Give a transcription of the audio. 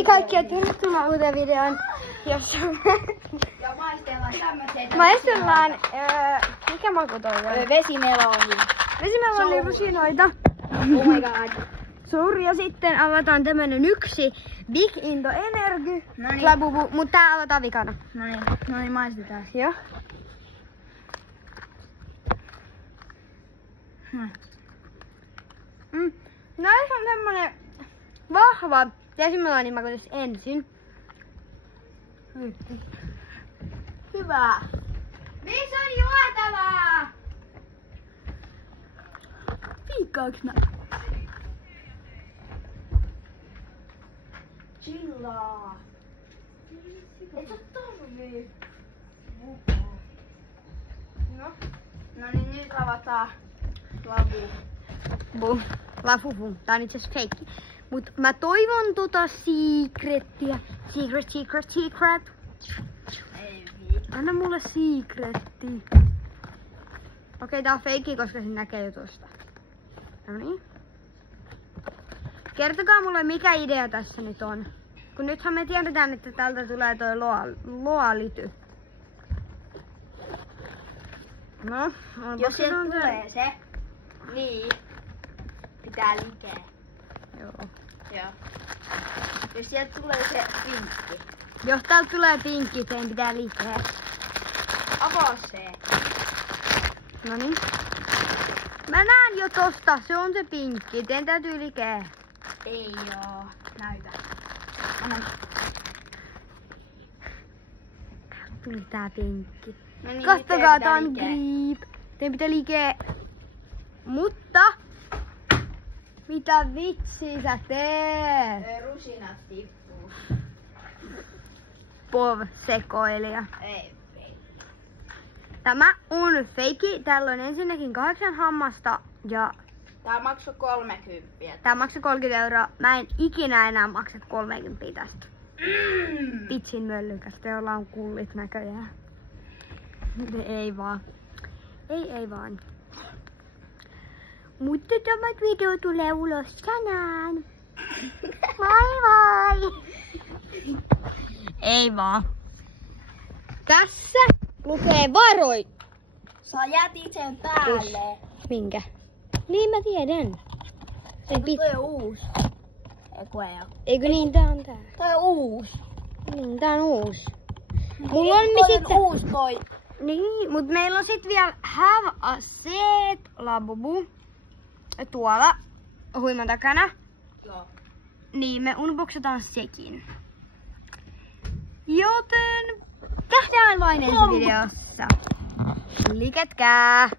Hei kaikki, tervetuloa uuteen videoon, jossa Ja maistellaan tämmöset. maistellaan, mikä maku toi on? Vesimeloni. Vesimeloni rusinoita. Oh my god. Suuri, ja sitten avataan tämmönen yksi Big Into Energy Noniin. Labubu, mutta tää avataan vikana. Noniin maistetaan. Joo. Näissä on tämmönen vahva vesimelonin maku tässä ensin. Hyvä. Missä on juotavaa? Piikkaaks mä? Chillaa. Et oo tarvii. No niin, nyt avataan labu. Lafufu. Tää on itse asiassa feikki. Mut mä toivon secrettiä. Secret. Ei vittu. Anna mulle secretti. Okei, tää on feikki, koska se näkee jo tosta. Noniin. Kertokaa mulle, mikä idea tässä nyt on. Kun nythän me tiedetään, että täältä tulee toi loality. No, Jos sieltä tulee se, niin pitää likeä. Joo. Joo. Jos sieltä tulee se pinkki, Jos täältä tulee pinkki, sen pitää liittää. avaa se. Noniin. Mä näen jo tosta, se on se pinkki. Teidän täytyy likeä. Ei oo. Näytä. Anna. Tuli tää pinkki. No niin, Kattokaa, nyt tää teidän on pitää grip. Teidän pitää likeä. Mutta mitä vitsi sä teet? Rusinat tippuu. Pov-sekoilija. Ei. Tämä on feikki. Täällä on ensinnäkin 8 hammasta ja Tää maksoi 30. tää maksaa 30 €. Mä en ikinä enää maksa 30 tästä. Vitsin möllykäs, teillä on kullit näköjään. Ei vaan. Ei vaan. Mutta tämä video tulee ulos tänään. Moi. Ei vaan. Tässä lukee varoi. Sä jätit sen päälle. Minkä? Niin mä tiedän. Se Toi on uusi. Eikö niin, tää on tää? Toi on uusi. Niin, tää on uusi. Mulla on toi sit on uusi toi. Niin, mut meillä on sit vielä Have a Seat Labubu tuolla huiman takana. Joo. Niin, me unboxataan sekin. Joten nähdään vain ensi videossa. Liketkää!